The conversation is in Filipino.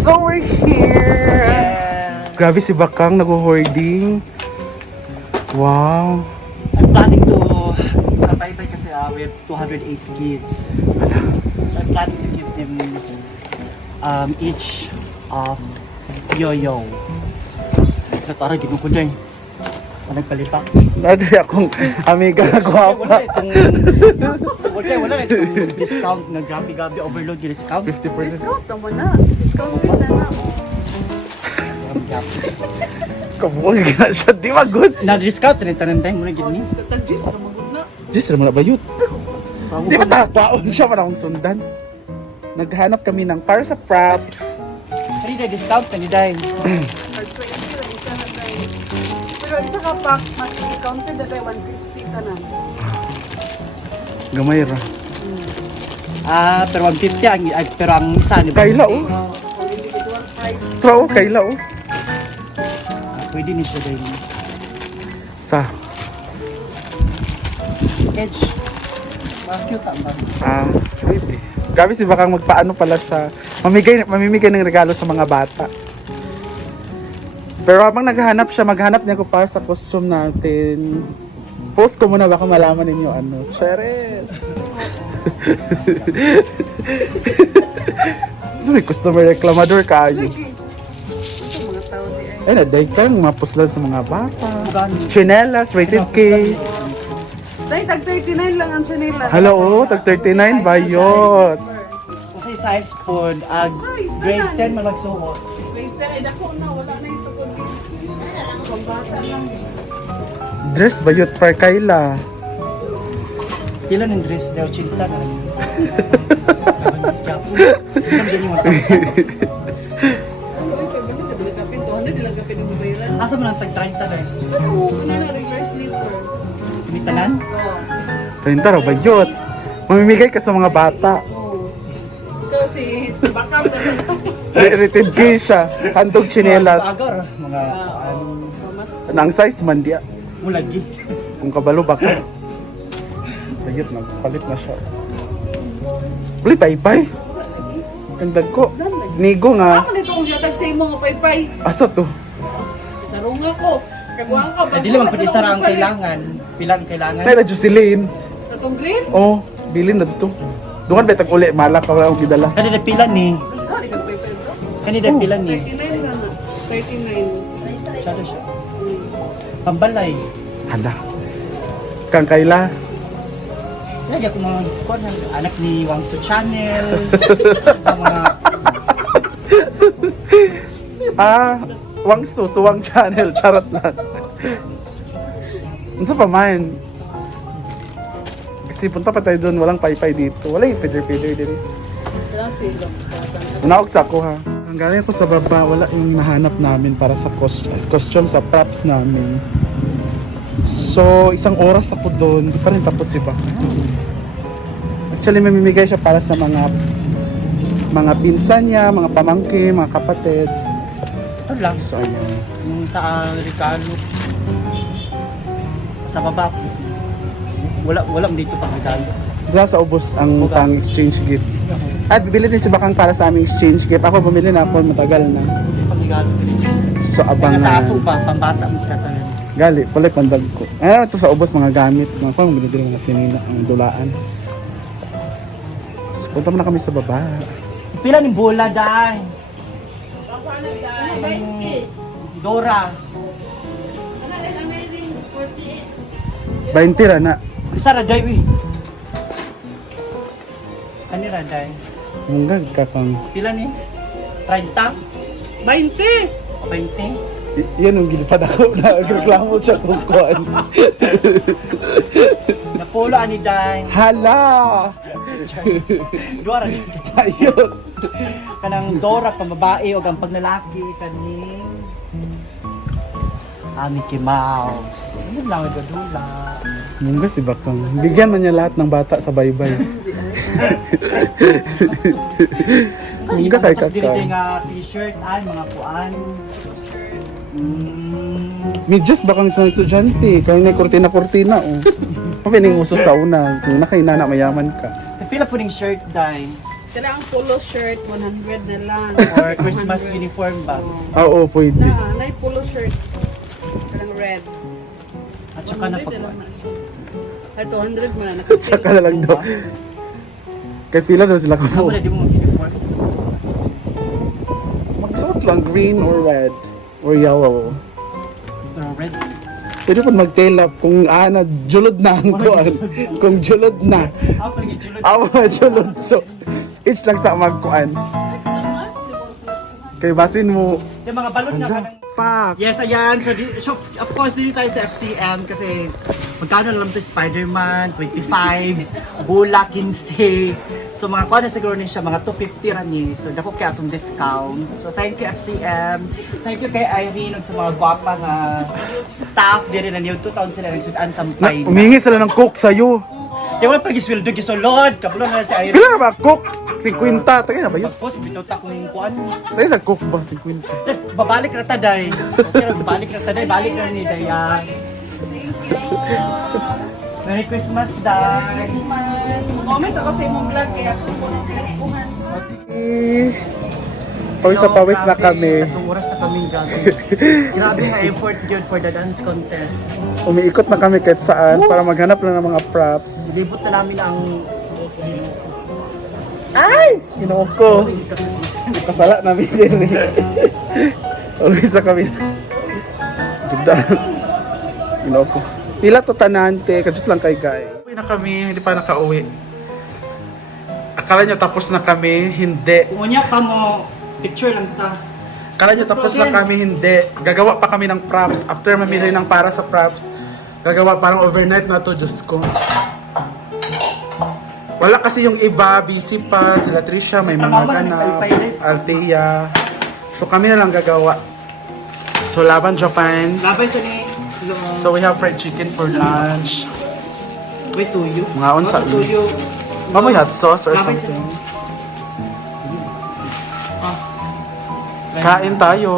So we're here! Yes. Grabe si Bakang nag-hoarding. Wow! I'm planning to sa bye-bye kasi we have 208 kids. So I'm planning to give them each of yo-yo. Para ginuko dyan. Nagpalipak. Nadi akong amiga na gwapa. Wala itong discount na grabe overload yung discount. 50%. Discount naman na. Discount din na na. Kabuhay ka na siya. Di ba good? Na-discount rin tanan tayo muna gini. Katagis na magod na. Diyos naman na bayot. Di ba takwaon siya man akong sundan? Naghanap kami ng para sa props. Kanina discount kanina. Hard 20 lang isa na tayo. Pero isa ka pack, mas discounted na tayo 150 ka na. Gamay ra. Pero 150 pero ang isa ni Kaila oh. O individual price. Oo, kaila oh. Pwede ni siya din. Sa. Edge. Cute ang ba? Pwede. Grabe si Bakang magpaano pala siya. Mamimigay ng regalo sa mga bata. Pero habang naghahanap siya, maghanap niya ko para sa costume natin. Post ko muna baka malaman ninyo ano. Cheres! So may customer reklamador kayo. Lagi. Ito mga tao di ay. Ay, naday ka lang mapuslan sa mga bata. Gani. Chinelas, rated K. Dahil tag 39 lang ang chanela. Hello, oh, tag 39 bayot. Kasi size po, grade 10 man magsuot. Wait, pero ay dako na. Wala na yung sukod dito. Pambata lang. Dress bayot for Kayla. Pila ng dress daw, chinta na. Ilang din yung 1,000. Ano ay pagbalit na bilagapin. 200 bilagapin ang babayaran. Asa mo lang tag 30 na eh. Ano mo? Ano na regular sleeper? Kumitanan? Oo. 30 raw bayot. Mamimigay ka sa mga bata. Oo. Kasi baka Rated K siya. Handog chinelas. Agar, mga mas Ang size man diya. mulagi. Kung kabalo baka. Bayot, nagpalit na siya. Uli, bye-bye. Ang ko. Nigo nga. ako nito kung yatag sa imo nga paypay. Asa to? Narong ako. Kagwang ka. Eh, di naman pwede isa ang kailangan. Pilang kailangan. Nay, na Jocelyn. Katong green? Oh, bilin na dito. Doon betag uli, malak ka lang gidala. Kanina pila ni. Ah, ikaw paypay bro. Kanina pila ni. 39 na na. 39. Siya siya. Pambalay. Hala. Kang Kayla. Lagi ako mga kuwan, anak ni Wangso Channel. Mga Wangso, Suwang Channel. Charot lang. Ano pa man? Kasi punta pa tayo doon, walang paypay dito. Wala yung feather din. Kailang silong. Unaog sa ako ha. Ang galing ko sa baba, wala yung nahanap namin para sa costume sa props namin. So, isang oras ako doon, di pa rin tapos si Baka. Actually, mamimigay siya para sa mga pinsan niya, mga pamangkin, mga kapatid. ito lang. So, ayun. Yung sa regalo. Sa baba. Wala dito pang regalo. Diyan sa ubos ang pang exchange gift. At bibili din si Bakang para sa aming exchange gift. Ako bumili na ako, matagal na. Hindi pang regalo ko dito. So, abang Sa na. ato pa, pambata mo katalan. Gali, pala pandag ko. Ano ito sa ubos mga gamit. Mga pang binibili mga sinina, ang dulaan. So, punta muna kami sa baba. Pila ni bola dahil. Dora. 20 ra na. Isa ra dai wi. Ani ra dai. Munggag ka kang. Pila ni? 30? 20! O 20? Yan ang gilipad ako. Nagreklamo siya kung kuhan. Napulo ani dai. Hala! Dora ni. Ayun. Kanang Dora pambabae o ang paglalaki kani. Mickey Mouse. Ano lang ang dadula? Munggag si Bakang. Bigyan man niya lahat ng bata sa baybay. Munggag kay Tapos dili Kakang. nga t-shirt ay mga kuan. Medyas Bakang isang estudyante. Kaya na kurtina-kurtina. Oh. Papining usos sa una. Kung nakainana mayaman ka. Pila po ning shirt dai. Sila ang polo shirt, 100 na lang. Or Christmas 100. uniform ba? Oo, pwede. Na yung polo shirt. Kalang red. At saka na 100 pag... lang na siya. Ay, 200 mo na. Nakasale. Tsaka na lang daw. Kay pila daw sila Ano ko. ba na di mo uniform sa Christmas? Magsuot lang green or red or yellow. Pero red. Pwede po mag-tail up kung julod na ang kuan. Kung julod na. Ako pala gitulod. Awa julod. So, each lang sa magkuan. Kay basin mo. Yung mga balon nga kanang... Fuck. Yes, ayan. So, of course, dito tayo sa FCM kasi magkano lang to Spider-Man, 25, Bula, 15. So, mga kuha na siguro niya siya, mga 250 ran ni. So, dako kaya itong discount. So, thank you FCM. Thank you kay Irene ug sa mga gwapa nga staff diri na niyo 2,000 sila nagsudan sa pay. Umingi sila ng cook sa'yo. Di wala pag isweldo gisulod. Kabalo na si Irene. Pila na ba cook? 50. Tagay na ba yun? Tapos, bituta kong kuan. Tagay sa cook ba? 50. Babalik na taday. Pero babalik na taday. Balik na ni Dayan. Merry Christmas, Day. Christmas. Comment ako sa imong vlog kaya ako po ng Facebookan. Pawis na pawis na kami. 3 oras na kami gabi. Grabe nga effort yun for the dance contest. Umiikot na kami kahit saan para maghanap lang ng mga props. Libot na namin ang... Ay! Ginoo ko. Kasala namin din eh. Always na kami. Ganda. Ginoo ko. Pila to tanante, kadjut lang kay Guy. Uwi na kami, hindi pa nakauwi. Akala nyo tapos na kami, hindi. Umunya pa mo, picture lang ta. Akala nyo tapos na kami, hindi. Gagawa pa kami ng props. After mamili ng para sa props, gagawa parang overnight na to, Diyos ko. Wala kasi yung iba, busy pa, sila Trisha, may mga ganap, Althea. So kami na lang gagawa. So Laban Japan. Labay sa ni... So we have fried chicken for lunch. Wait, tuyo. Mga unsa. Tuyo. Mamoy hot sauce or Labay sa something. ni... Ah. Kain tayo.